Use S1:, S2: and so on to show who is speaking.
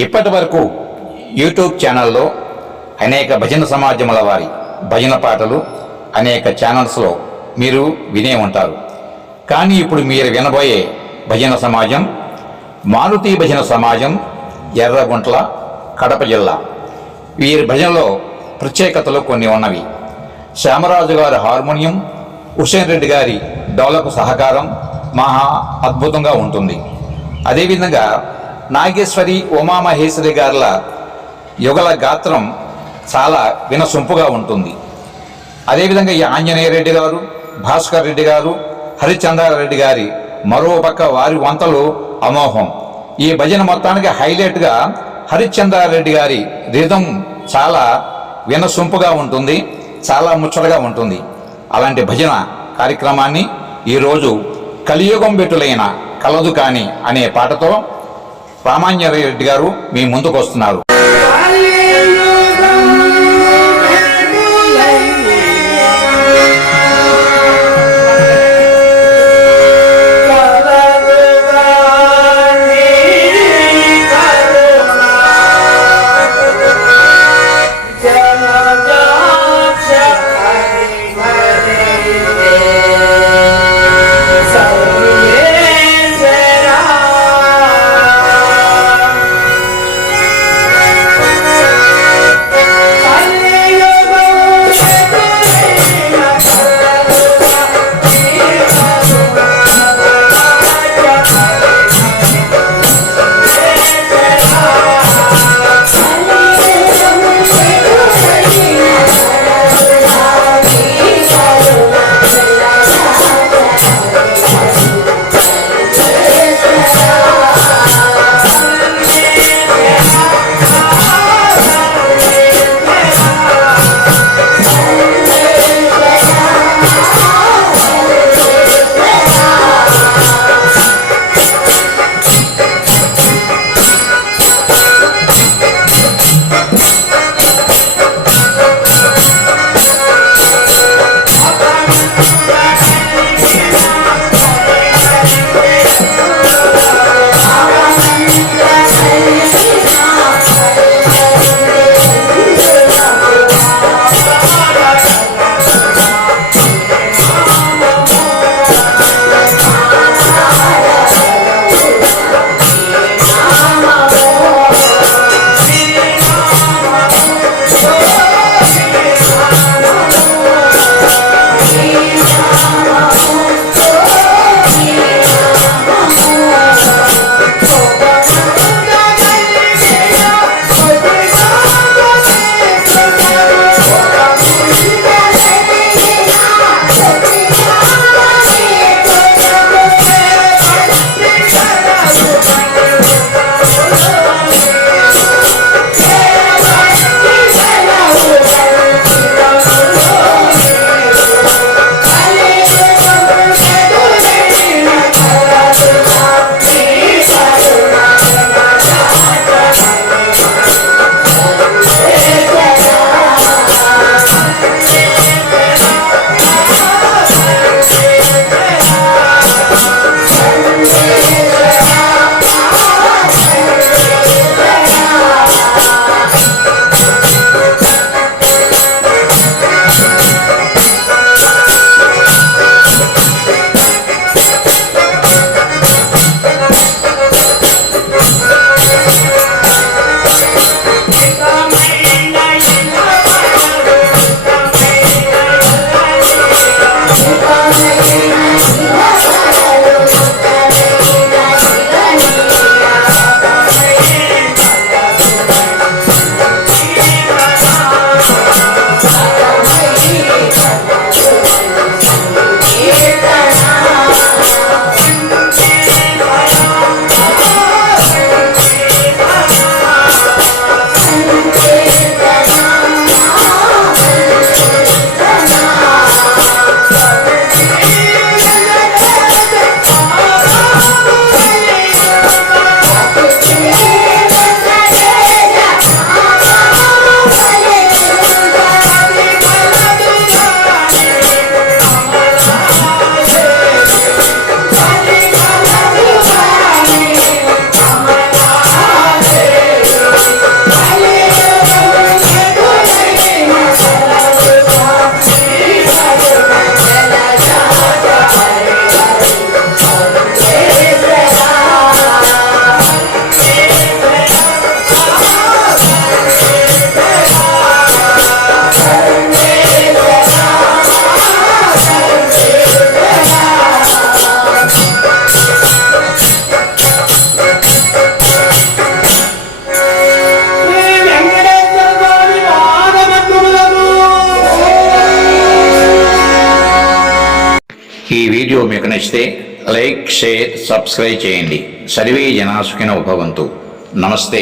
S1: ఇప్పటి వరకు యూట్యూబ్ ఛానల్లో అనేక భజన సమాజముల వారి భజన పాటలు అనేక ఛానల్స్లో మీరు వినే ఉంటారు. కానీ ఇప్పుడు మీరు వినబోయే భజన సమాజం మారుతి భజన సమాజం ఎర్రగుంట్ల కడప జిల్లా. వీరి భజనలో ప్రత్యేకతలు కొన్ని ఉన్నవి. శ్యామరాజు గారి హార్మోనియం హుషేన్ రెడ్డి గారి డోలకు సహకారం మహా అద్భుతంగా ఉంటుంది. అదేవిధంగా నాగేశ్వరి ఉమామహేశ్వరి గారుల యుగల గాత్రం చాలా వినసొంపుగా ఉంటుంది. అదేవిధంగా ఈ ఆంజనేయ రెడ్డి గారు భాస్కర్ రెడ్డి గారు హరిచంద్రారెడ్డి గారి మరోపక్క వారి వంతలు అమోహం. ఈ భజన మొత్తానికి హైలైట్గా హరిచంద్రారెడ్డి గారి రిధం చాలా వినసొంపుగా ఉంటుంది చాలా ముచ్చటగా ఉంటుంది. అలాంటి భజన కార్యక్రమాన్ని ఈరోజు కలియుగం బెట్టులైన కలదు కాని అనే పాటతో రామాన్య రెడ్డి గారు మీ ముందుకు వస్తున్నారు. ఈ వీడియో మీకు నచ్చితే లైక్ షేర్ సబ్స్క్రైబ్ చేయండి. సర్వే జనా సుఖినో నమస్తే.